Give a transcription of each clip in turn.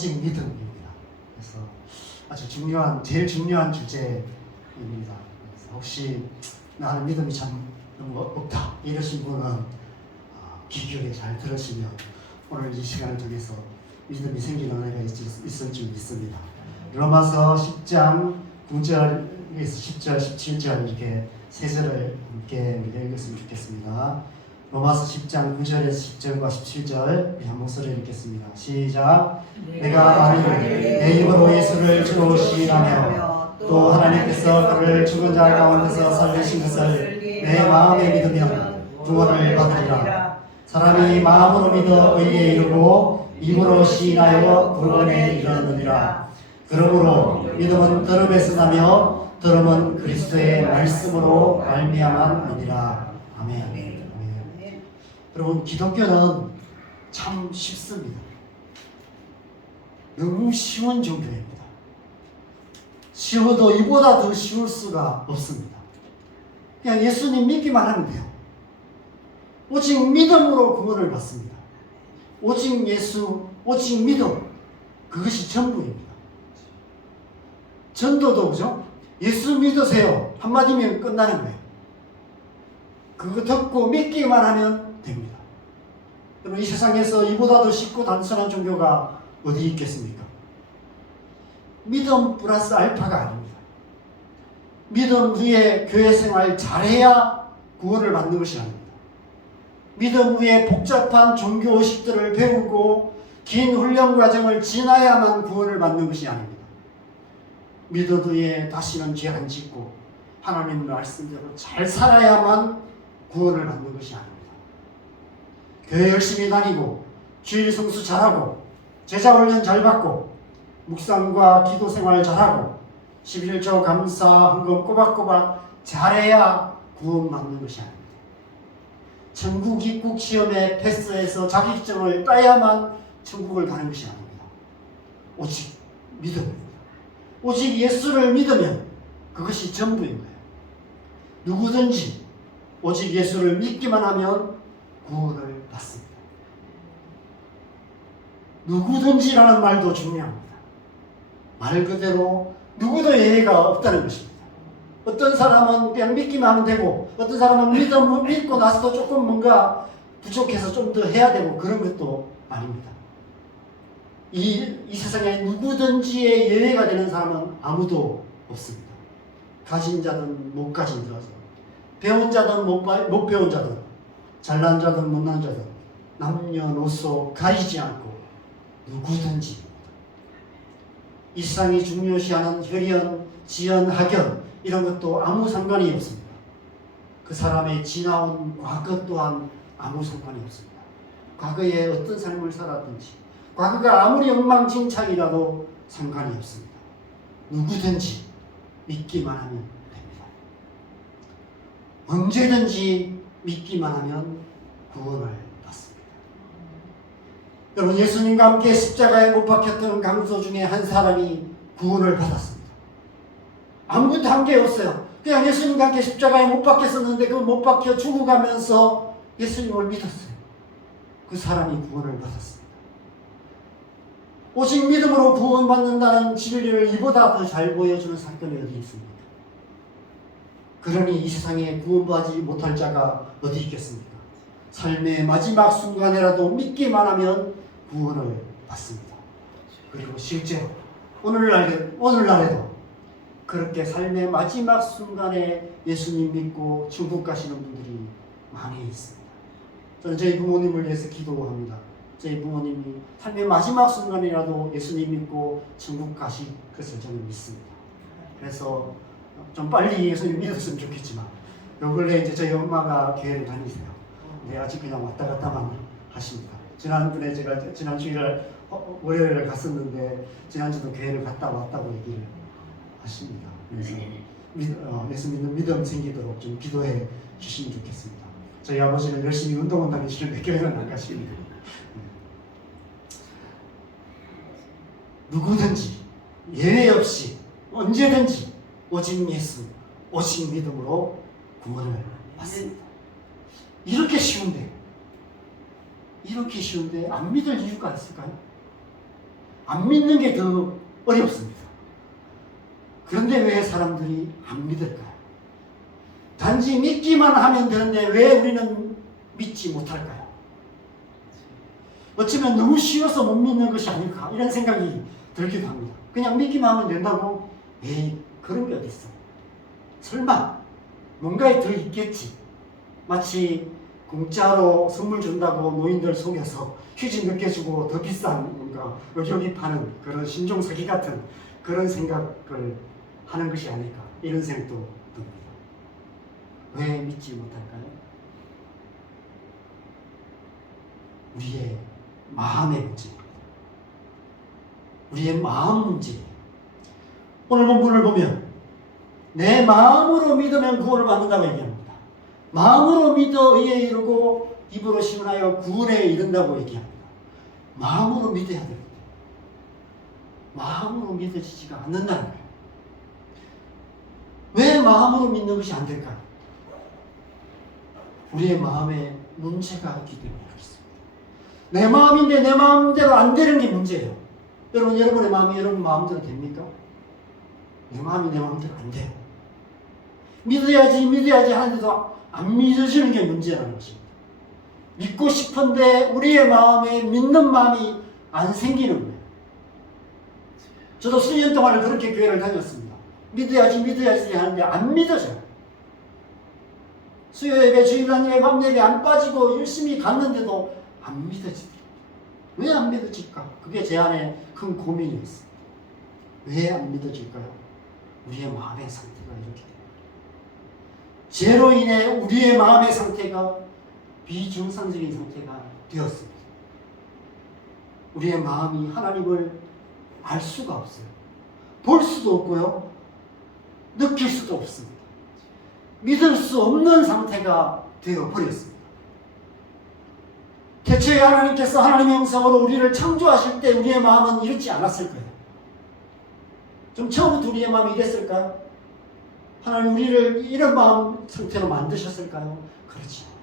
오직 믿음입니다. 그래서 아주 제일 중요한 주제입니다. 그래서 혹시 나는 믿음이 참 너무 없다 이러신 분은 귀 기울여 잘 들으시면 오늘 이 시간을 통해서 믿음이 생기는 은혜가 있을 줄 믿습니다. 로마서 10장 9절에서 10절, 17절 이렇게 세 절을 함께 우리가 읽었으면 좋겠습니다. 로마서 10장 9절에서 10절과 17절 한 목소리 읽겠습니다. 시작. 내가 만일 내 입으로 예수를 주로 시인하며 또 하나님께서 그를 죽은 자 가운데서 살리신 것을 내 마음에 믿으면 구원을 받으리라. 사람이 마음으로 믿어 의에 이르고 입으로 시인하여 구원에 이르느니라. 그러므로 믿음은 들음에서 나며 들음은 그리스도의 말씀으로 말미암았느니라. 아멘. 여러분, 기독교는 참 쉽습니다. 너무 쉬운 종교입니다. 쉬워도 이보다 더 쉬울 수가 없습니다. 그냥 예수님 믿기만 하면 돼요. 오직 믿음으로 구원을 받습니다. 오직 예수, 오직 믿음, 그것이 전부입니다. 전도도 그죠? 예수 믿으세요 한마디면 끝나는 거예요. 그거 듣고 믿기만 하면 됩니다. 여러분, 이 세상에서 이보다 더 쉽고 단순한 종교가 어디 있겠습니까? 믿음 플러스 알파가 아닙니다. 믿음 위에 교회 생활 잘해야 구원을 받는 것이 아닙니다. 믿음 위에 복잡한 종교 의식들을 배우고 긴 훈련 과정을 지나야만 구원을 받는 것이 아닙니다. 믿음 위에 다시는 죄 안 짓고 하나님 말씀대로 잘 살아야만 구원을 받는 것이 아닙니다. 교회 열심히 다니고 주일 성수 잘하고 제자 훈련 잘 받고 묵상과 기도 생활 잘하고 11조 감사 헌금 꼬박꼬박 잘해야 구원받는 것이 아닙니다. 천국 입국 시험에 패스해서 자격증을 따야만 천국을 가는 것이 아닙니다. 오직 믿음입니다. 오직 예수를 믿으면 그것이 전부인 거예요. 누구든지 오직 예수를 믿기만 하면 구원을 받습니다. 누구든지라는 말도 중요합니다. 말 그대로 누구도 예외가 없다는 것입니다. 어떤 사람은 그냥 믿기만 하면 되고 어떤 사람은 믿고 나서도 조금 뭔가 부족해서 좀 더 해야 되고 그런 것도 아닙니다. 이 세상에 누구든지의 예외가 되는 사람은 아무도 없습니다. 가진 자든 못 가진 자든 배운 자든 못 배운 자든 잘난 자든 못난 자든 남녀노소 가리지 않고 누구든지 이 세상이 중요시하는 혈연, 지연, 학연 이런 것도 아무 상관이 없습니다. 그 사람의 지나온 과거 또한 아무 상관이 없습니다. 과거에 어떤 삶을 살았든지 과거가 아무리 엉망진창이라도 상관이 없습니다. 누구든지 믿기만 하면 됩니다. 언제든지 믿기만 하면 구원을 받습니다. 여러분, 예수님과 함께 십자가에 못 박혔던 강도 중에 한 사람이 구원을 받았습니다. 아무것도 한 게 없어요. 그냥 예수님과 함께 십자가에 못 박혔었는데 그 못 박혀 죽어가면서 예수님을 믿었어요. 그 사람이 구원을 받았습니다. 오직 믿음으로 구원받는다는 진리를 이보다 더 잘 보여주는 사건이 어디 있습니까? 그러니 이 세상에 구원받지 못할 자가 어디 있겠습니까? 삶의 마지막 순간에라도 믿기만 하면 구원을 받습니다. 그리고 실제로 오늘날에도 그렇게 삶의 마지막 순간에 예수님 믿고 천국 가시는 분들이 많이 있습니다. 저는 저희 부모님을 위해서 기도합니다. 저희 부모님이 삶의 마지막 순간이라도 예수님 믿고 천국 가실 것을 저는 믿습니다. 그래서 좀 빨리 예수님 믿었으면 좋겠지만 요 근래 이제 저희 엄마가 교회를 다니세요. 근데 아직 그냥 왔다 갔다만 하십니다. 지난번에 제가 지난 주일날 월요일에 갔었는데 지난주도 교회를 갔다 왔다고 얘기를 하십니다. 그래서 예수 믿는 믿음 생기도록 좀 기도해 주시면 좋겠습니다. 저희 아버지는 열심히 운동은 다니시는데 교회는 안 가십니다. 누구든지 예외 없이 언제든지 오직 예수, 오직 믿음으로 구원을 받습니다. 이렇게 쉬운데 안 믿을 이유가 있을까요? 안 믿는 게 더 어렵습니다. 그런데 왜 사람들이 안 믿을까요? 단지 믿기만 하면 되는데 왜 우리는 믿지 못할까요? 어쩌면 너무 쉬워서 못 믿는 것이 아닐까 이런 생각이 들기도 합니다. 그냥 믿기만 하면 된다고? 에이, 그런 게 어딨어. 설마 뭔가에 더 있겠지. 마치 공짜로 선물 준다고 노인들 속여서 휴지 몇 개 주고 더 비싼 뭔가 의료비 파는 그런 신종 사기 같은 그런 생각을 하는 것이 아닐까 이런 생각도 듭니다. 왜 믿지 못할까요? 우리의 마음의 문제입니다. 우리의 마음 문제예요. 오늘 본문을 보면 내 마음으로 믿으면 구원을 받는다고 얘기합니다. 마음으로 믿어 의에 이르고 입으로 시문하여 구원에 이른다고 얘기합니다. 마음으로 믿어야 됩니다. 마음으로 믿어지지가 않는다는 거예요. 왜 마음으로 믿는 것이 안 될까요? 우리의 마음에 문제가 있기 때문에 그렇습니다. 내 마음인데 내 마음대로 안 되는 게 문제예요. 여러분의 마음이 여러분 마음대로 됩니까? 내 마음이 내 마음대로 안 돼요. 믿어야지 하는데도 안 믿어지는 게 문제라는 것입니다. 믿고 싶은데 우리의 마음에 믿는 마음이 안 생기는 거예요. 저도 수년 동안 그렇게 교회를 다녔습니다. 믿어야지 하는데 안 믿어져요. 수요 예배, 주일날 예배, 밤 예배 안 빠지고 열심히 갔는데도 안 믿어지더라고요. 왜 안 믿어질까? 그게 제 안에 큰 고민이었어요. 왜 안 믿어질까요? 우리의 마음의 상태가 이렇게 됩니다. 죄로 인해 우리의 마음의 상태가 비정상적인 상태가 되었습니다. 우리의 마음이 하나님을 알 수가 없어요. 볼 수도 없고요. 느낄 수도 없습니다. 믿을 수 없는 상태가 되어버렸습니다. 대체 하나님께서 하나님의 형상으로 우리를 창조하실 때 우리의 마음은 이렇지 않았을 거예요. 좀 처음부터 우리의 마음이 이랬을까요? 하나님 우리를 이런 마음 상태로 만드셨을까요? 그렇지 않아요.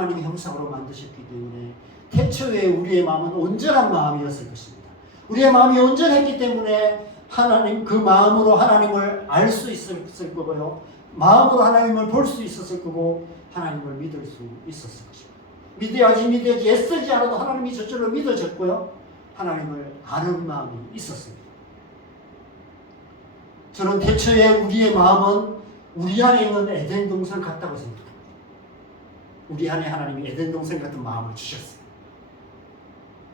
하나님의 형상으로 만드셨기 때문에 태초에 우리의 마음은 온전한 마음이었을 것입니다. 우리의 마음이 온전했기 때문에 하나님 그 마음으로 하나님을 알 수 있었을 거고요. 마음으로 하나님을 볼 수 있었을 거고 하나님을 믿을 수 있었을 것입니다. 믿어야지 애쓰지 않아도 하나님이 저절로 믿어졌고요. 하나님을 아는 마음이 있었습니다. 저는 태초에 우리의 마음은 우리 안에 있는 에덴 동산 같다고 생각합니다. 우리 안에 하나님이 에덴 동산 같은 마음을 주셨어요.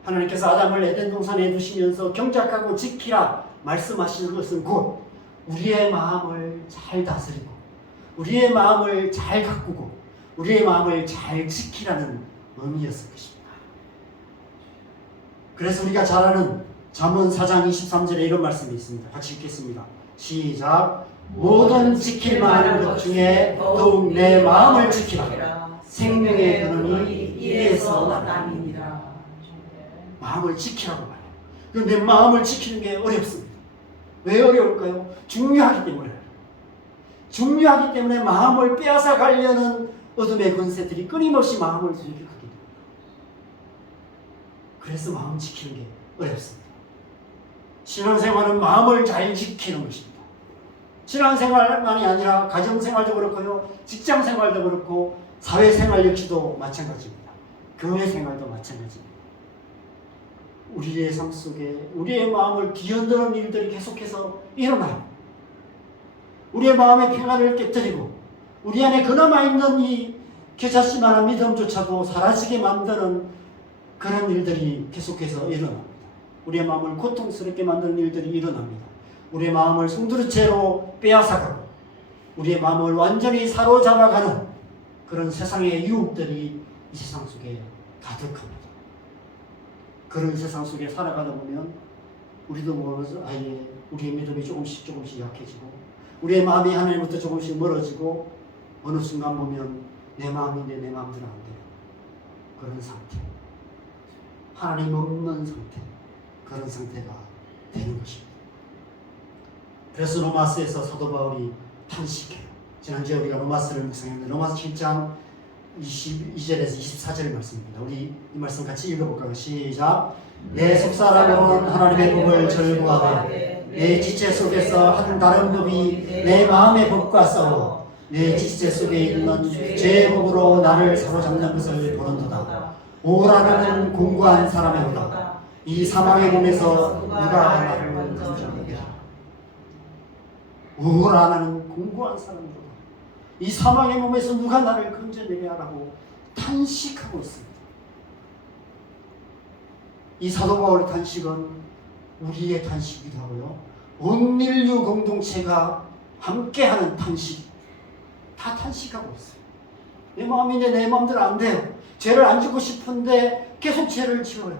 하나님께서 아담을 에덴 동산에 두시면서 경작하고 지키라 말씀하시는 것은 곧 우리의 마음을 잘 다스리고 우리의 마음을 잘 가꾸고 우리의 마음을 잘 지키라는 의미였을 것입니다. 그래서 우리가 잘 아는 잠언 4장 23절에 이런 말씀이 있습니다. 같이 읽겠습니다. 시작. 모든 지킬 만한 것 중에 더욱 내 마음을 지키라. 생명의 근원이 이에서 나타납니다. 마음을 지키라고 말해요. 그런데 마음을 지키는 게 어렵습니다. 왜 어려울까요? 중요하기 때문에. 중요하기 때문에 마음을 빼앗아 가려는 어둠의 권세들이 끊임없이 마음을 공격하게 됩니다. 그래서 마음 지키는 게 어렵습니다. 신앙생활은 마음을 잘 지키는 것입니다. 신앙생활만이 아니라 가정생활도 그렇고요, 직장생활도 그렇고 사회생활 역시도 마찬가지입니다. 교회생활도 마찬가지입니다. 우리의 삶 속에 우리의 마음을 뒤흔드는 일들이 계속해서 일어나요. 우리의 마음의 평안을 깨뜨리고 우리 안에 그나마 있는 이 겨자씨만한 믿음조차도 사라지게 만드는 그런 일들이 계속해서 일어납니다. 우리의 마음을 고통스럽게 만드는 일들이 일어납니다. 우리의 마음을 송두리째로 빼앗아가고 우리의 마음을 완전히 사로잡아가는 그런 세상의 유혹들이 이 세상 속에 가득합니다. 그런 세상 속에 살아가다 보면 우리도 모르면서 아예 우리의 믿음이 조금씩 약해지고 우리의 마음이 하나님부터 조금씩 멀어지고 어느 순간 보면 내 마음인데 내 마음대로 안 돼요. 그런 상태. 하나님 없는 상태. 그런 상태가 되는 것입니다. 그래서 로마서에서 사도 바울이 탄식해요. 지난주에 우리가 로마서를 묵상했는데 로마서 7장 22절에서 24절 말씀입니다. 우리 이 말씀 같이 읽어볼까요? 시작. 내 속사람으로는 하나님의 법을 절구하되 내 지체 속에서 한 다른 법이 내 마음의 법과 싸워 내 지체 속에 있는 죄의 법으로 나를 사로잡는 것을 보는도다. 오라는 공고한 사람이로다. 이 사망의 몸에서 누가 나를 건져내리라. 오라는 공고한 사람이로다. 이 사망의 몸에서 누가 나를 건져내리라고 탄식하고 있습니다. 이 사도 바울의 탄식은 우리의 탄식이기도 하고요. 온 인류 공동체가 함께하는 탄식, 다 탄식하고 있어요. 내 마음인데 내 마음대로 안 돼요. 죄를 안 짓고 싶은데 계속 죄를 지어요.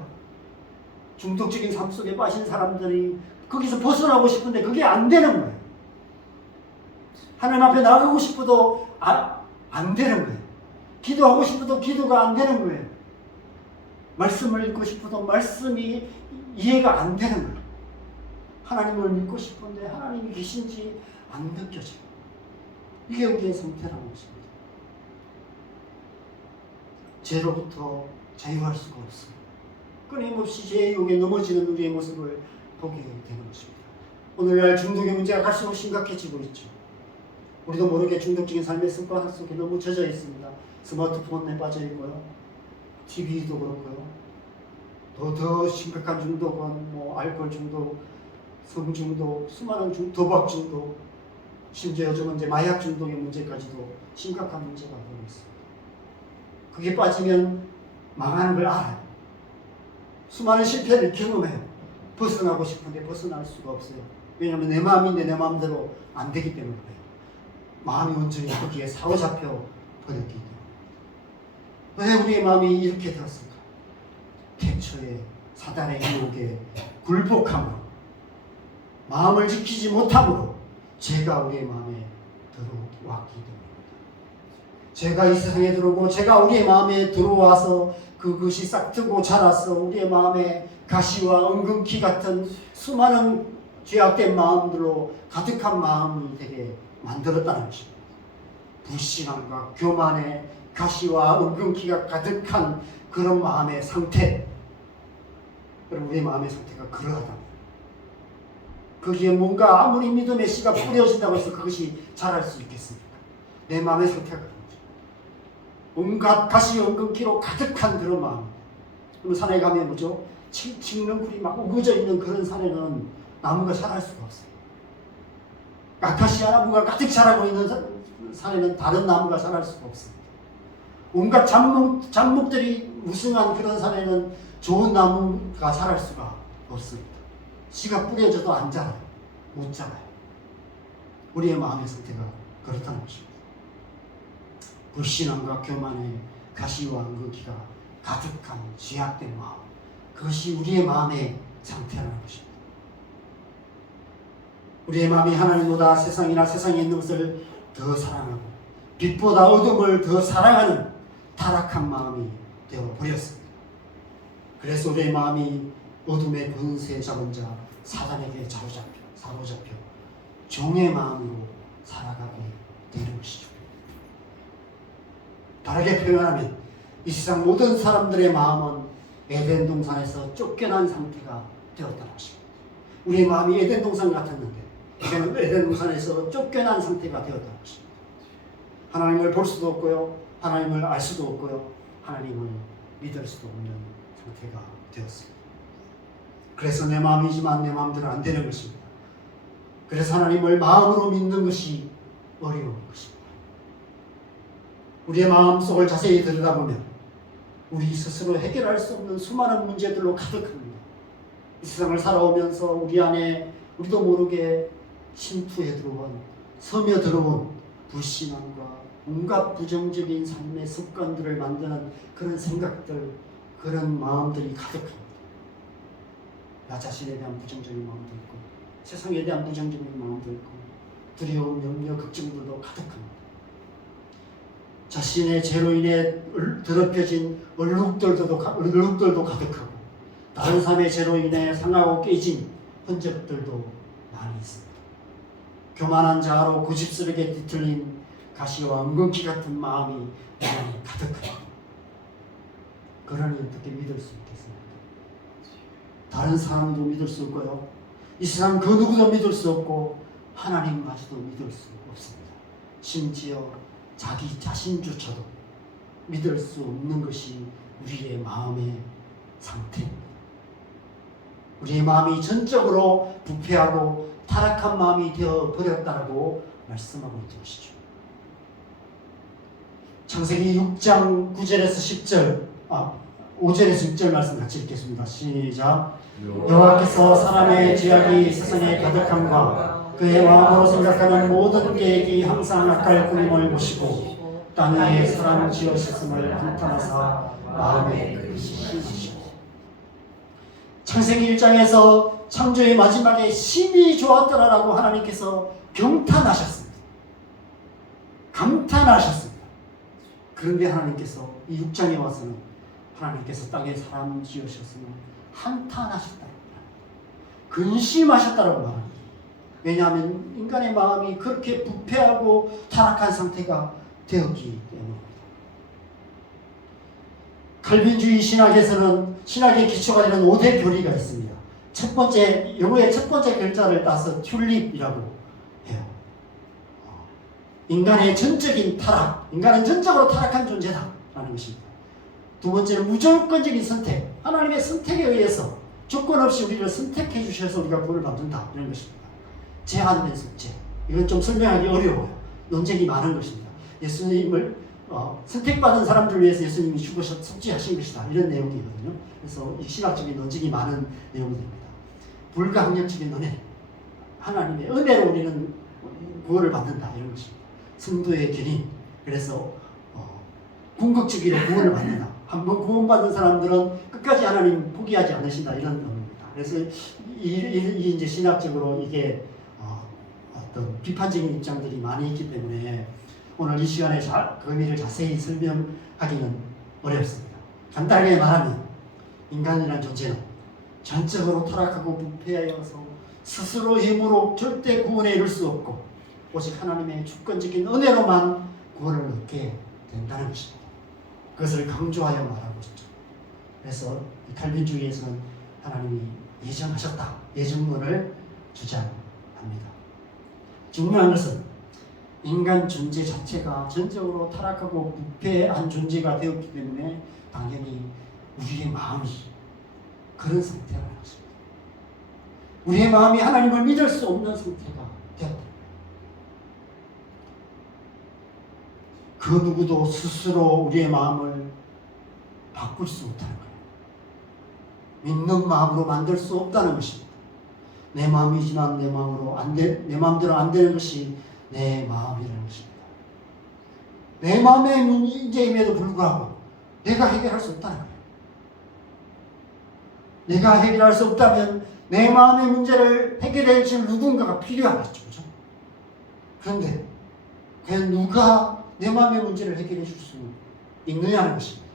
중독적인 삶 속에 빠진 사람들이 거기서 벗어나고 싶은데 그게 안 되는 거예요. 하나님 앞에 나가고 싶어도 안 되는 거예요. 기도하고 싶어도 기도가 안 되는 거예요. 말씀을 읽고 싶어도 말씀이 이해가 안 되는 거예요. 하나님을 믿고 싶은데 하나님이 계신지 안 느껴져요. 이게 우리의 상태라는 것입니다. 죄로부터 자유할 수가 없어요. 끊임없이 죄의 유혹에 넘어지는 우리의 모습을 보게 되는 것입니다. 오늘날 중독의 문제가 갈수록 심각해지고 있죠. 우리도 모르게 중독적인 삶의 습관 속에 너무 젖어 있습니다. 스마트폰에 빠져 있고요. TV도 그렇고요. 더 심각한 중독은 알코올 중독, 성 중독, 수많은 도박 중독, 심지어 요즘은 이제 마약 중독의 문제까지도 심각한 문제가 되고 있습니다. 그게 빠지면 망하는 걸 알아요. 수많은 실패를 경험해요. 벗어나고 싶은데 벗어날 수가 없어요. 왜냐하면 내 마음인데 내 마음대로 안 되기 때문에 그래요. 마음이 온전히 거기에 사로잡혀 버렸기 때문에. 왜 우리의 마음이 이렇게 되었을까? 태초에 사단의 유혹에 굴복함으로, 마음을 지키지 못함으로 죄가 우리의 마음에 들어왔기 때문입니다. 죄가 이 세상에 들어오고 죄가 우리의 마음에 들어와서 그것이 싹트고 자라서 우리의 마음에 가시와 엉겅퀴 같은 수많은 죄악된 마음들로 가득한 마음이 되게 만들었다는 것입니다. 불신함과 교만에 가시와 엉겅퀴가 가득한 그런 마음의 상태. 여러분, 우리의 마음의 상태가 그러하다. 거기에 뭔가 아무리 믿음의 씨가 뿌려진다고 해서 그것이 자랄 수 있겠습니까? 내 마음의 상태가 그런 거죠. 온갖 가시 엉겅퀴로 가득한 그런 마음. 그럼 산에 가면 뭐죠? 칡렁쿨이 막 우거져 있는 그런 산에는 나무가 자랄 수가 없어요. 아카시아 나무가 가득 자라고 있는 산에는 다른 나무가 자랄 수가 없습니다. 온갖 잡목들이 무성한 그런 산에는 좋은 나무가 자랄 수가 없습니다. 씨가 뿌려져도 안 자라요. 못 자라요. 우리의 마음의 상태가 그렇다는 것입니다. 불신함과 교만에 가시와 엉겅퀴가 가득한 죄악된 마음, 그것이 우리의 마음의 상태라는 것입니다. 우리의 마음이 하나님보다 세상이나 세상에 있는 것을 더 사랑하고 빛보다 어둠을 더 사랑하는 타락한 마음이 되어버렸습니다. 그래서 우리의 마음이 어둠의 권세 잡은 자 사단에게 사로잡혀 종의 마음으로 살아가게 되는 것이죠. 다르게 표현하면 이 세상 모든 사람들의 마음은 에덴 동산에서 쫓겨난 상태가 되었다는 것입니다. 우리의 마음이 에덴 동산 같았는데 이제는 에덴 동산에서 쫓겨난 상태가 되었다는 것입니다. 하나님을 볼 수도 없고요, 하나님을 알 수도 없고요, 하나님을 믿을 수도 없는 상태가 되었습니다. 그래서 내 마음이지만 내 마음대로 안 되는 것입니다. 그래서 하나님을 마음으로 믿는 것이 어려운 것입니다. 우리의 마음속을 자세히 들여다보면 우리 스스로 해결할 수 없는 수많은 문제들로 가득합니다. 이 세상을 살아오면서 우리 안에 우리도 모르게 침투해 들어온, 스며 들어온 불신함과 온갖 부정적인 삶의 습관들을 만드는 그런 생각들, 그런 마음들이 가득합니다. 나 자신에 대한 부정적인 마음도 있고 세상에 대한 부정적인 마음도 있고 두려움, 염려, 걱정들도 가득합니다. 자신의 죄로 인해 더럽혀진 얼룩들도 가득하고 다른 사람의 죄로 인해 상하고 깨진 흔적들도 많이 있습니다. 교만한 자아로 고집스럽게 뒤틀린 가시와 엉겅퀴 같은 마음이 많이 가득합니다. 그러니 어떻게 믿을 수 있겠습니까? 다른 사람도 믿을 수 없고요. 이 세상 그 누구도 믿을 수 없고 하나님마저도 믿을 수 없습니다. 심지어 자기 자신조차도 믿을 수 없는 것이 우리의 마음의 상태입니다. 우리의 마음이 전적으로 부패하고 타락한 마음이 되어버렸다고 말씀하고 있는 것이죠. 창세기 6장 9절에서 10절, 5절에서 6절 말씀 같이 읽겠습니다. 시작. 여호와께서 사람의 죄악이 세상에 가득함과 그의 마음으로 생각하는 모든 계획이 항상 악할 꾸림을 보시고 땅 위에 사람 지으셨음을 감탄하사 마음에 근심하시고. 창세기 1장에서 창조의 마지막에 심히 좋았더라라고 하나님께서 경탄하셨습니다. 감탄하셨습니다. 그런데 하나님께서 이 6장에 와서는 하나님께서 땅에 사람 지으셨으면 한탄하셨다, 근심하셨다라고 말합니다. 왜냐하면 인간의 마음이 그렇게 부패하고 타락한 상태가 되었기 때문입니다. 칼빈주의 신학에서는 신학의 기초가 되는 5대 교리가 있습니다. 첫 번째, 영어의 첫 번째 글자를 따서 튤립이라고 해요. 인간의 전적인 타락, 인간은 전적으로 타락한 존재다라는 것입니다. 두 번째는 무조건적인 선택, 하나님의 선택에 의해서 조건 없이 우리를 선택해 주셔서 우리가 구원을 받는다, 이런 것입니다. 제한된 속죄, 이건 좀 설명하기 어려워요. 논쟁이 많은 것입니다. 예수님을 선택받은 사람들을 위해서 예수님이 죽으셔 속죄하신 것이다, 이런 내용이거든요. 그래서 이 신학적인 논쟁이 많은 내용이 됩니다. 불가항력적인 은혜, 하나님의 은혜로 우리는 구원을 받는다, 이런 것입니다. 성도의 견인, 그래서 궁극적으로 구원을 받는다. 한번 구원받은 사람들은 끝까지 하나님 포기하지 않으신다, 이런 의미입니다. 그래서 이 이제 신학적으로 이게 어떤 비판적인 입장들이 많이 있기 때문에 오늘 이 시간에 그 의미를 자세히 설명하기는 어렵습니다. 간단하게 말하면 인간이라는 존재는 전적으로 타락하고 부패하여서 스스로 힘으로 절대 구원에 이를 수 없고 오직 하나님의 주권적인 은혜로만 구원을 얻게 된다는 것입니다. 그것을 강조하여 말하고 있죠. 그래서 칼빈주의에서는 하나님이 예정하셨다, 예정론을 주장합니다. 중요한 것은 인간 존재 자체가 전적으로 타락하고 부패한 존재가 되었기 때문에 당연히 우리의 마음이 그런 상태라는 것입니다. 우리의 마음이 하나님을 믿을 수 없는 상태가 되었다. 그 누구도 스스로 우리의 마음을 바꿀 수 없다는 거예요. 믿는 마음으로 만들 수 없다는 것입니다. 내 마음이지만 내 마음대로 안 되는 것이 내 마음이라는 것입니다. 내 마음의 문제임에도 불구하고 내가 해결할 수 없다는 거예요. 내가 해결할 수 없다면 내 마음의 문제를 해결해 줄 누군가가 필요하겠죠. 그렇죠? 그런데 과연 누가 내 마음의 문제를 해결해 줄 수 있느냐는 것입니다.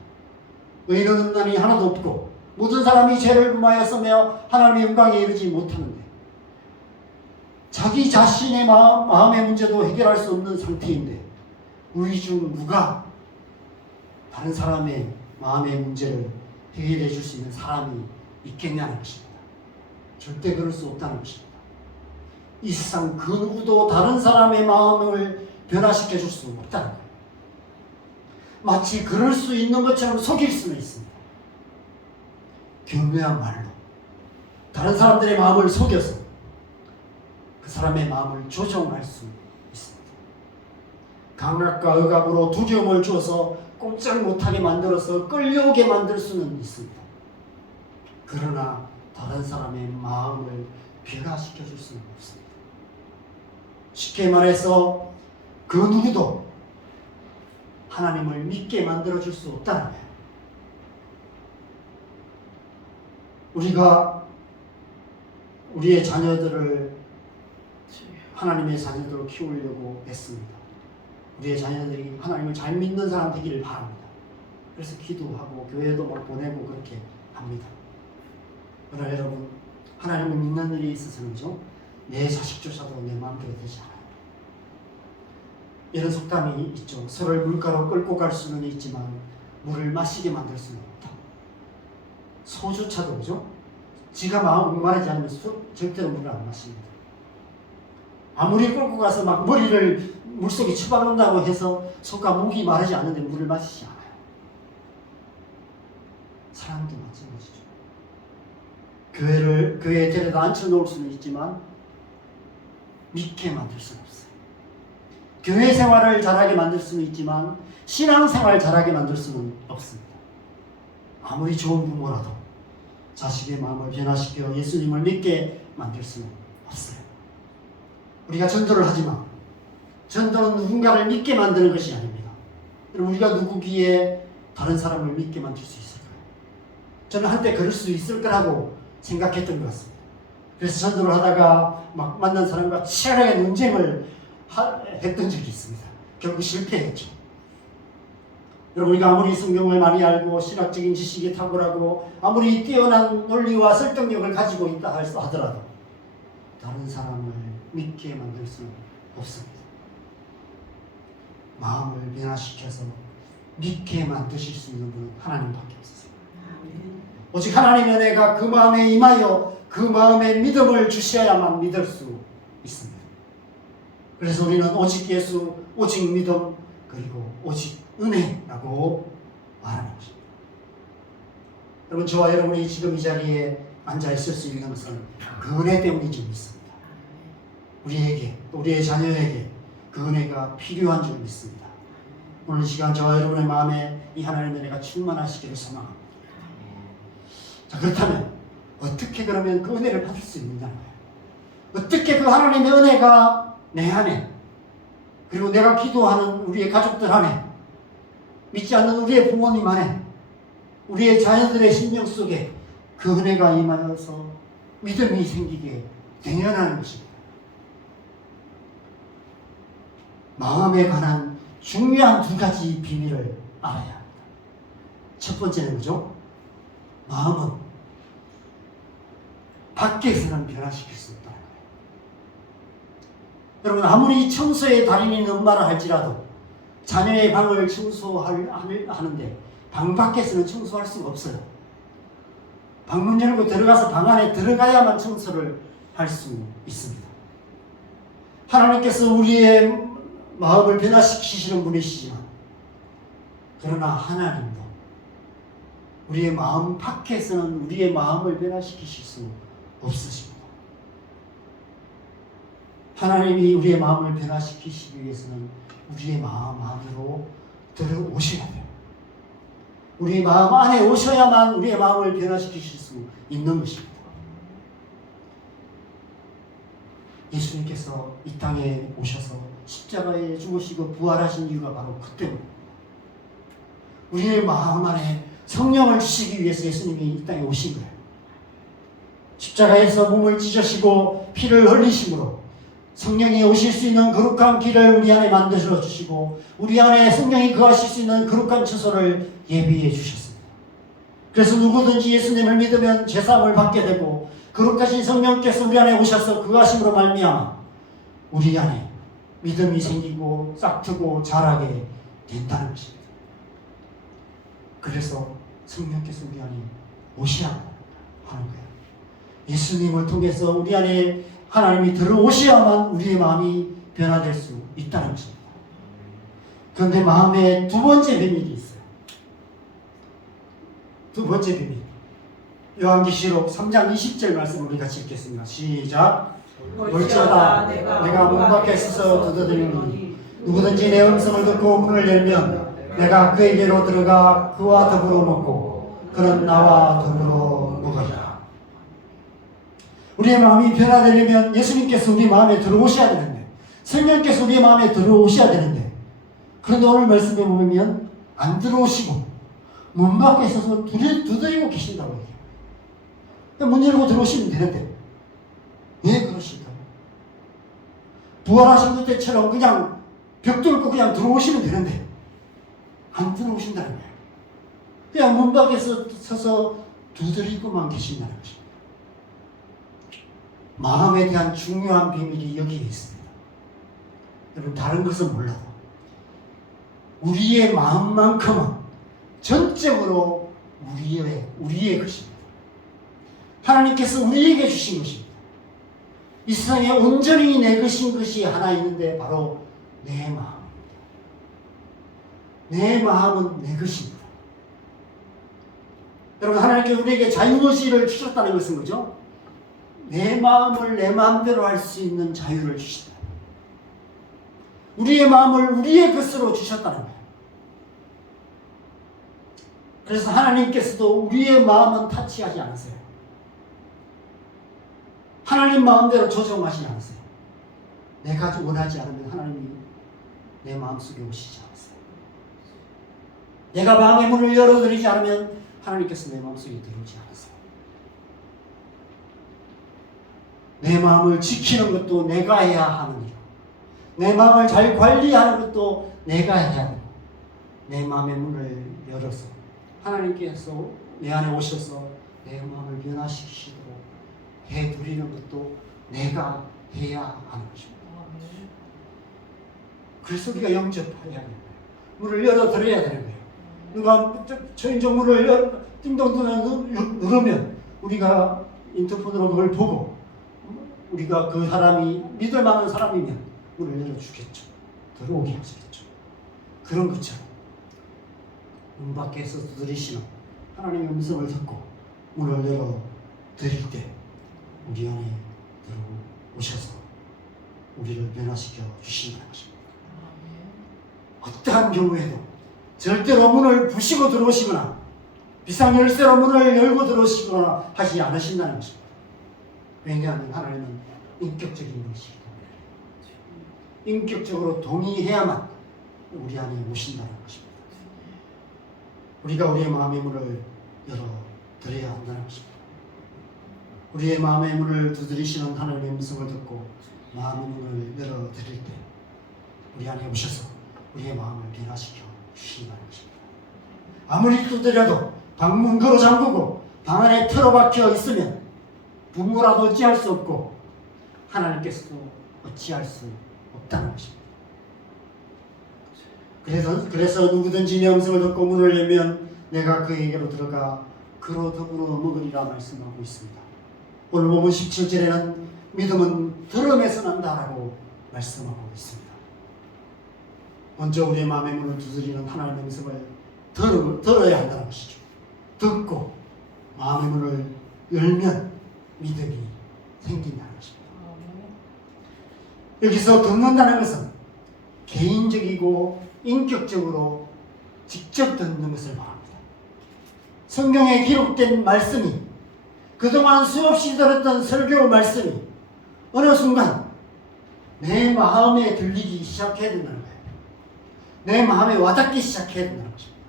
의인은 없나니 하나도 없고 모든 사람이 죄를 범하였으며 하나님의 영광에 이르지 못하는데 자기 자신의 마음의 문제도 해결할 수 없는 상태인데 우리 중 누가 다른 사람의 마음의 문제를 해결해 줄 수 있는 사람이 있겠냐는 것입니다. 절대 그럴 수 없다는 것입니다. 이 세상 그 누구도 다른 사람의 마음을 변화시켜 줄 수 없다는 거예요. 마치 그럴 수 있는 것처럼 속일 수는 있습니다. 교묘한 말로 다른 사람들의 마음을 속여서 그 사람의 마음을 조종할 수 있습니다. 강락과 억압으로 두려움을 주어서 꼼짝 못하게 만들어서 끌려오게 만들 수는 있습니다. 그러나 다른 사람의 마음을 변화시켜 줄 수는 없습니다. 쉽게 말해서 그 누구도 하나님을 믿게 만들어 줄 수 없다는 거예요. 우리가 우리의 자녀들을 하나님의 자녀들로 키우려고 했습니다. 우리의 자녀들이 하나님을 잘 믿는 사람 되기를 바랍니다. 그래서 기도하고 교회도 막 보내고 그렇게 합니다. 그러나 여러분, 하나님을 믿는 일이 있어서는요, 내 자식조차도 내 마음대로 되지 않아요. 이런 속담이 있죠. 소를 물가로 끌고 갈 수는 있지만 물을 마시게 만들 수는 없다. 소조차도 그죠? 지가 목마르지 않으면 절대로 물을 안 마십니다. 아무리 끌고 가서 막 머리를 물속에 쳐박는다고 해서 속과 목이 마르지 않는데 물을 마시지 않아요. 사람도 마찬가지죠. 교회에 데려다 앉혀놓을 수는 있지만 믿게 만들 수는 없어요. 교회 생활을 잘하게 만들 수는 있지만 신앙생활을 잘하게 만들 수는 없습니다. 아무리 좋은 부모라도 자식의 마음을 변화시켜 예수님을 믿게 만들 수는 없어요. 우리가 전도를 하지만 전도는 누군가를 믿게 만드는 것이 아닙니다. 여러분, 우리가 누구기에 다른 사람을 믿게 만들 수 있을까요? 저는 한때 그럴 수 있을 거라고 생각했던 것 같습니다. 그래서 전도를 하다가 막 만난 사람과 치열하게 논쟁을 했던 적이 있습니다. 결국 실패했죠. 여러분, 우리가 아무리 성경을 많이 알고 신학적인 지식이 탁월하고 아무리 뛰어난 논리와 설득력을 가지고 있다 하더라도 다른 사람을 믿게 만들 수는 없습니다. 마음을 변화시켜서 믿게 만드실 수 있는 분은 하나님밖에 없으세요. 오직 하나님의 은혜가 그 마음에 임하여 그 마음에 믿음을 주셔야만 믿을 수 있습니다. 그래서 우리는 오직 예수, 오직 믿음, 그리고 오직 은혜라고 말하는 것입니다. 여러분, 저와 여러분이 지금 이 자리에 앉아 있을 수 있는 것은 그 은혜 때문인 줄 믿습니다. 우리에게, 또 우리의 자녀에게 그 은혜가 필요한 줄 믿습니다. 오늘 시간 저와 여러분의 마음에 이 하나님의 은혜가 충만하시기를 소망합니다. 자, 그렇다면 어떻게 그러면 그 은혜를 받을 수 있느냐는 거예요. 어떻게 그 하나님의 은혜가 내 안에, 그리고 내가 기도하는 우리의 가족들 안에, 믿지 않는 우리의 부모님 안에, 우리의 자녀들의 심령 속에 그 은혜가 임하여서 믿음이 생기게 되냐는 것입니다. 마음에 관한 중요한 두 가지 비밀을 알아야 합니다. 첫 번째는 뭐죠? 마음은 밖에서는 변화시킬 수 없다는 거예요. 여러분, 아무리 청소의 달인인 엄마라 할지라도 자녀의 방을 청소하는데 방 밖에서는 청소할 수가 없어요. 방문 열고 들어가서 방 안에 들어가야만 청소를 할 수 있습니다. 하나님께서 우리의 마음을 변화시키시는 분이시지만, 그러나 하나님도 우리의 마음 밖에서는 우리의 마음을 변화시키실 수 없으십니다. 하나님이 우리의 마음을 변화시키시기 위해서는 우리의 마음 안으로 들어오셔야 돼요. 우리의 마음 안에 오셔야만 우리의 마음을 변화시키실 수 있는 것입니다. 예수님께서 이 땅에 오셔서 십자가에 죽으시고 부활하신 이유가 바로 그 때문입니다. 우리의 마음 안에 성령을 주시기 위해서 예수님이 이 땅에 오신 거예요. 십자가에서 몸을 찢으시고 피를 흘리심으로 성령이 오실 수 있는 거룩한 길을 우리 안에 만들어 주시고, 우리 안에 성령이 거하실 수 있는 거룩한 처소를 예비해 주셨습니다. 그래서 누구든지 예수님을 믿으면 제사함을 받게 되고, 거룩하신 성령께서 우리 안에 오셔서 거하심으로 말미암아 우리 안에 믿음이 생기고 싹트고 자라게 된다는 것입니다. 그래서 성령께서 우리 안에 오시라고 하는 거예요. 예수님을 통해서 우리 안에 하나님이 들어오셔야만 우리의 마음이 변화될 수 있다는 것입니다. 그런데 마음에 두 번째 비밀이 있어요. 두 번째 비밀. 요한계시록 3장 20절 말씀을 우리 같이 읽겠습니다. 시작. 볼지어다 내가 문 밖에 서서 두드리노니 누구든지 내 음성을 듣고 문을 열면 내가 그에게로 들어가 그와 더불어 먹고 그는 나와 더불어 먹으리라. 우리의 마음이 변화되려면 예수님께서 우리 마음에 들어오셔야 되는데, 성령께서 우리의 마음에 들어오셔야 되는데, 그런데 오늘 말씀에 보면 안 들어오시고 문 밖에 서서 두드리고 계신다고 해요. 문 열고 들어오시면 되는데 왜 그러실까요? 부활하신 그때처럼 그냥 벽 뚫고 그냥 들어오시면 되는데 안 들어오신다는 거예요. 그냥 문 밖에 서서 두드리고만 계신다는 것입니다. 마음에 대한 중요한 비밀이 여기에 있습니다. 여러분, 다른 것은 몰라도 우리의 마음만큼은 전적으로 우리의 것입니다. 하나님께서 우리에게 주신 것입니다. 이 세상에 온전히 내 것인 것이 하나 있는데 바로 내 마음입니다. 내 마음은 내 것입니다. 여러분, 하나님께 우리에게 자유의지를 주셨다는 것은 거죠. 내 마음을 내 마음대로 할 수 있는 자유를 주신다. 우리의 마음을 우리의 것으로 주셨다는 거예요. 그래서 하나님께서도 우리의 마음은 타치하지 않으세요. 하나님 마음대로 조정하지 않으세요. 내가 원하지 않으면 하나님이 내 마음속에 오시지 않으세요. 내가 마음의 문을 열어드리지 않으면 하나님께서 내 마음속에 들어오지 않으세요. 내 마음을 지키는 것도 내가 해야 하는 일, 내 마음을 잘 관리하는 것도 내가 해야 하는 일, 내 마음의 문을 열어서 하나님께서 내 안에 오셔서 내 마음을 변화시키시도록 해드리는 것도 내가 해야 하는 것입니다. 그래서 우리가 영접해야 되는 거예요. 문을 열어드려야 되는 거예요. 누가 초인종 문을 띵동띵동 누르면 우리가 인터폰으로 그걸 보고 우리가 그 사람이 믿을 만한 사람이면 문을 열어주겠죠. 들어오게 하시겠죠. 그런 것처럼 문 밖에서 두드리시는 하나님의 음성을 듣고 문을 열어드릴 때 우리 안에 들어오셔서 우리를 변화시켜 주신다는 것입니다. 어떠한 경우에도 절대로 문을 부시고 들어오시거나 비상열쇠로 문을 열고 들어오시거나 하지 않으신다는 것입니다. 왜냐하면 하나님은 인격적인 것이기 때문에 인격적으로 동의해야만 우리 안에 오신다는 것입니다. 우리가 우리의 마음의 문을 열어드려야 한다는 것입니다. 우리의 마음의 문을 두드리시는 하나님의 음성을 듣고 마음의 문을 열어드릴 때 우리 안에 오셔서 우리의 마음을 변화시켜 주신다는 것입니다. 아무리 두드려도 방문 걸어 잠그고 방 안에 틀어박혀 있으면 부모라도 어찌할 수 없고 하나님께서도 어찌할 수 없다는 것입니다. 그래서 누구든지 내 음성을 듣고 문을 열면 내가 그에게로 들어가 그로 더불어 먹으리라 말씀하고 있습니다. 오늘 본문 17절에는 믿음은 들음에서 난다라고 말씀하고 있습니다. 먼저 우리의 마음의 문을 두드리는 하나님의 음성을 들어야 한다는 것이죠. 듣고 마음의 문을 열면 믿음이 생긴다는 것입니다. 여기서 듣는다는 것은 개인적이고 인격적으로 직접 듣는 것을 말합니다. 성경에 기록된 말씀이 그동안 수없이 들었던 설교 말씀이 어느 순간 내 마음에 들리기 시작해야 된다는 거예요. 내 마음에 와닿기 시작해야 된다는 것입니다.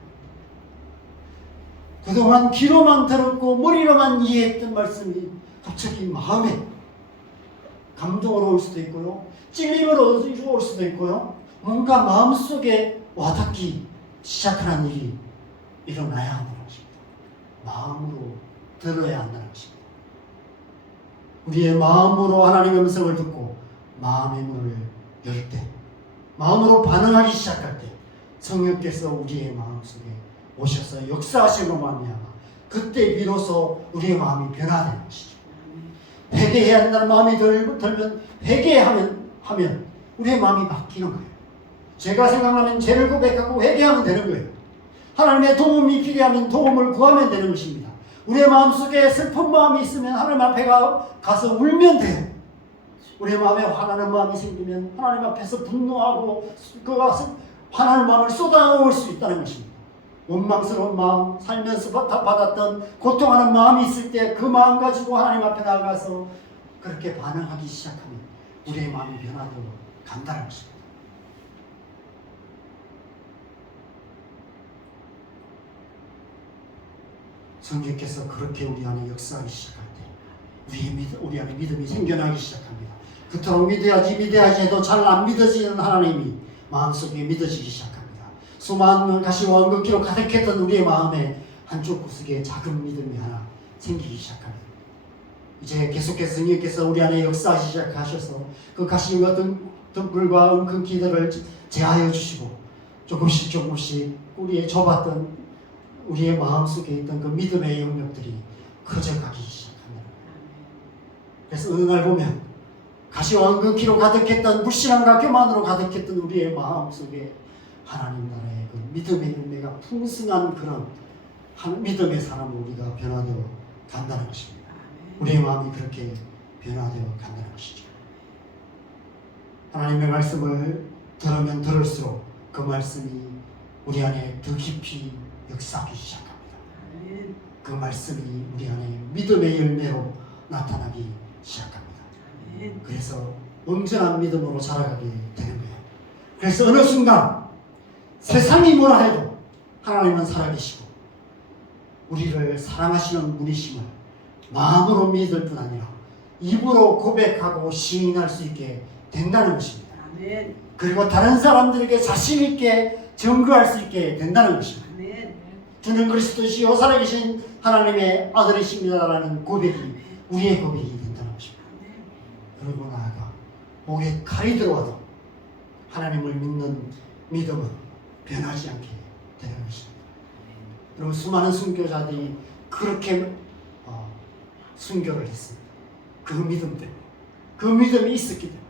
그동안 귀로만 들었고 머리로만 이해했던 말씀이 갑자기 마음에 감동으로 올 수도 있고요. 찔림으로 올 수도 있고요. 뭔가 마음속에 와닿기 시작하는 일이 일어나야 한다는 것입니다. 마음으로 들어야 한다는 것입니다. 우리의 마음으로 하나님의 음성을 듣고 마음의 문을 열 때, 마음으로 반응하기 시작할 때 성령께서 우리의 마음속에 오셔서 역사하시는 마음이야. 그때 비로소 우리의 마음이 변화되는 것이죠. 회개해야 한다는 마음이 들면 회개하면 우리의 마음이 바뀌는 거예요. 죄가 생각나면 죄를 고백하고 회개하면 되는 거예요. 하나님의 도움이 필요하면 도움을 구하면 되는 것입니다. 우리의 마음속에 슬픈 마음이 있으면 하나님 앞에 가서 울면 돼요. 우리의 마음에 화나는 마음이 생기면 하나님 앞에서 분노하고 그가 화나는 마음을 쏟아놓을 수 있다는 것입니다. 원망스러운 마음, 살면서 받았던 고통하는 마음이 있을 때 그 마음 가지고 하나님 앞에 나가서 그렇게 반응하기 시작하면 우리의 마음이 변화되어 간다는 것입니다. 성령께서 그렇게 우리 안에 역사하기 시작할 때 우리 안에 믿음이 생겨나기 시작합니다. 그토록 믿어야지 해도 잘 안 믿어지는 하나님이 마음속에 믿어지기 시작합니다. 수많은 가시와 은근기로 가득했던 우리의 마음에 한쪽 구석에 작은 믿음이 하나 생기기 시작합니다. 이제 계속해서 성령께서 우리 안에 역사하기 시작하셔서 그 가시와 등불과 은근기들을 제하여 주시고 조금씩 우리의 좁았던 우리의 마음속에 있던 그 믿음의 영역들이 커져가기 시작합니다. 그래서 어느 날 보면 가시와 엉겅퀴로 가득했던 불신앙과 교만으로 가득했던 우리의 마음속에 하나님 나라의 그 믿음의 열매가 풍성한 그런 믿음의 사람으로 우리가 변화되어 간다는 것입니다. 우리의 마음이 그렇게 변화되어 간다는 것이죠. 하나님의 말씀을 들으면 들을수록 그 말씀이 우리 안에 더 깊이 역사하기 시작합니다. 그 말씀이 우리 안에 믿음의 열매로 나타나기 시작합니다. 그래서 온전한 믿음으로 자라가게 되는 거예요. 그래서 어느 순간 세상이 뭐라 해도 하나님은 살아계시고 우리를 사랑하시는 분이심을 마음으로 믿을 뿐 아니라 입으로 고백하고 시인할 수 있게 된다는 것입니다. 그리고 다른 사람들에게 자신 있게 증거할 수 있게 된다는 것입니다. 주는 그리스도시요 살아계신 하나님의 아들이십니다라는 고백이 우리의 고백이 된다는 것입니다. 그리고 나아가 목에 칼이 들어와도 하나님을 믿는 믿음은 변하지 않게 되는 것입니다. 그리고 수많은 순교자들이 그렇게 순교를 했습니다. 그 믿음 때문에. 그 믿음이 있었기 때문에.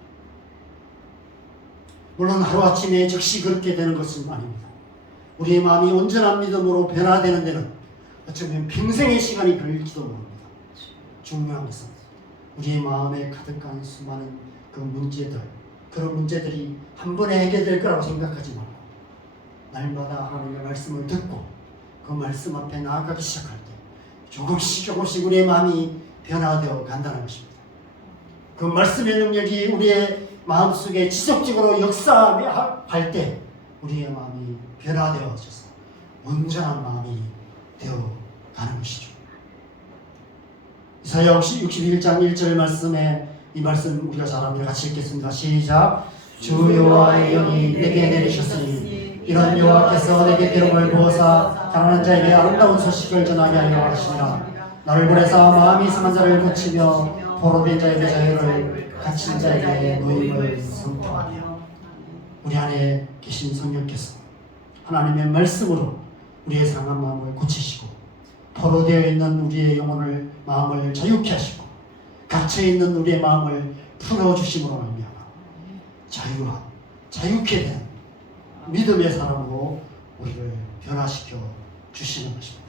물론 하루아침에 즉시 그렇게 되는 것은 아닙니다. 우리의 마음이 온전한 믿음으로 변화되는 데는 어쩌면 평생의 시간이 걸릴지도 모릅니다. 중요한 것은 우리의 마음에 가득한 수많은 그 문제들, 그런 문제들이 한 번에 해결될 거라고 생각하지 말고 날마다 하나님의 말씀을 듣고 그 말씀 앞에 나아가기 시작할 때 조금씩 우리의 마음이 변화되어 간다는 것입니다. 그 말씀의 능력이 우리의 마음속에 지속적으로 역사할 때 우리의 마음이 변화되어져서 온전한 마음이 되어 가는 것이죠. 이사야 61장 1절 말씀에 이 말씀 우리가 잘 압니다. 같이 읽겠습니다. 시작. 주 여호와의 영이 내게 내리셨으니 이런 여호와께서 내게 기름을 부어사 가난한 자에게 아름다운 소식을 전하게 하려 하시니라. 나를 보내사 마음이 상한 자를 고치며 포로된 자에게 자유를 갇힌 자에게 노임을 선포하며. 우리 안에 계신 성령께서 하나님의 말씀으로 우리의 상한 마음을 고치시고 포로되어 있는 우리의 영혼을 마음을 자유케 하시고 갇혀있는 우리의 마음을 풀어주심으로 말미암아 자유케 된 믿음의 사람으로 우리를 변화시켜 주시는 것입니다.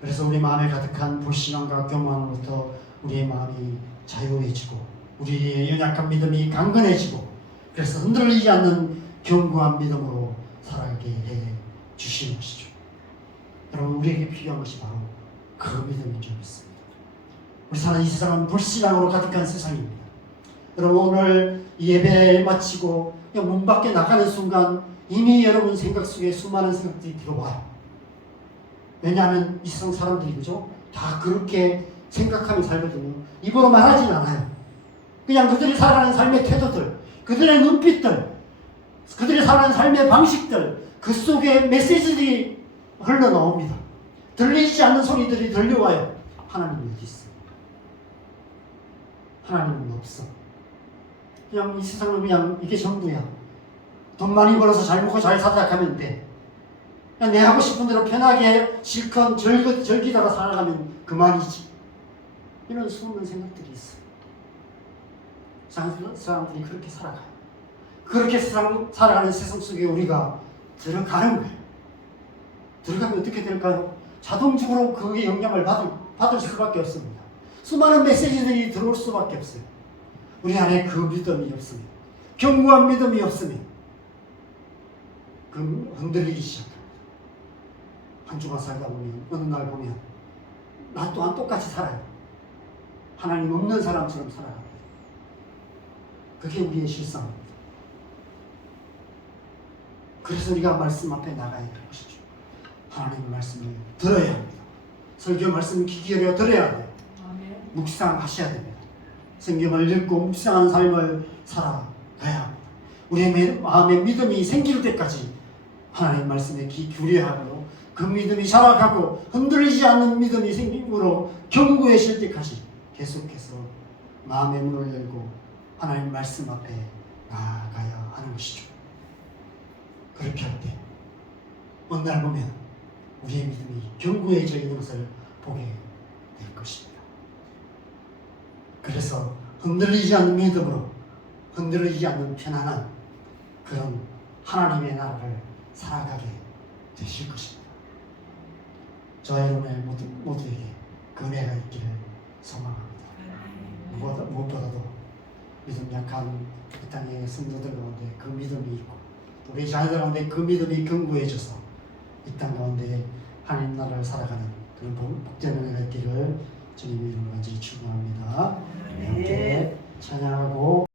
그래서 우리 마음에 가득한 불신앙과 교만으로부터 우리의 마음이 자유해지고 우리의 연약한 믿음이 강건해지고 그래서 흔들리지 않는 견고한 믿음으로 살아가게 해 주시는 것이죠. 여러분, 우리에게 필요한 것이 바로 그 믿음인 줄 믿습니다. 우리 사는 이 세상은 불신앙으로 가득한 세상입니다. 여러분, 오늘 예배 마치고 그냥 문 밖에 나가는 순간 이미 여러분 생각 속에 수많은 생각들이 들어와요. 왜냐하면 이 세상 사람들이 그죠? 다 그렇게 생각하며 살거든요. 입으로 말하진 않아요. 그냥 그들이 살아가는 삶의 태도들, 그들의 눈빛들, 그들이 살아가는 삶의 방식들, 그 속에 메시지들이 흘러나옵니다. 들리지 않는 소리들이 들려와요. 하나님이 어디 있어? 하나님은 없어. 그냥 이 세상은 그냥 이게 전부야. 돈 많이 벌어서 잘 먹고 잘 살다 가면 돼. 그냥 내 하고 싶은 대로 편하게 실컷 즐기다가 살아가면 그만이지. 이런 수없는 생각들이 있어. 사람들이 그렇게 살아가요. 그렇게 살아가는 세상 속에 우리가 들어가는 거예요. 들어가면 어떻게 될까요? 자동적으로 그게 영향을 받을 수밖에 없습니다. 수많은 메시지들이 들어올 수밖에 없어요. 우리 안에 그 믿음이 없으면, 견고한 믿음이 없으면 그 흔들리기 시작합니다. 한 주간 살다 보면 어느 날 보면 나 또한 똑같이 살아요. 하나님 없는 사람처럼 살아갑니다. 그게 우리의 실상입니다. 그래서 우리가 말씀 앞에 나가야 될 것이죠. 하나님의 말씀을 들어야 합니다. 설교 말씀을 귀 기울여 들어야 돼요. 묵상하셔야 됩니다. 성경을 읽고 묵상하는 삶을 살아가야 합니다. 우리의 마음에 믿음이 생길 때까지 하나님 말씀에 귀 기울여야 하고 그 믿음이 자라가고 흔들리지 않는 믿음이 생김으로 견고해질 때까지 계속해서 마음의 문을 열고 하나님 말씀 앞에 나아가야 하는 것이죠. 그렇게 할 때 어느 날 보면 우리의 믿음이 견고해져 있는 것을 보게 될 것입니다. 그래서 흔들리지 않는 믿음으로, 흔들리지 않는 편안한 그런 하나님의 나라를 살아가게 되실 것입니다. 저와 여러분의 모두에게 그 은혜가 있기를 소망합니다. 무엇보다도 믿음 약한 이 땅의 성도들 가운데 그 믿음이 있고, 또 우리 자녀들 가운데 그 믿음이 견고해져서 이 땅 가운데 하나님 나라를 살아가는 그런 복된 은혜가 있기를 주님의 이름으로 간절히 축원합니다. 함께 찬양하고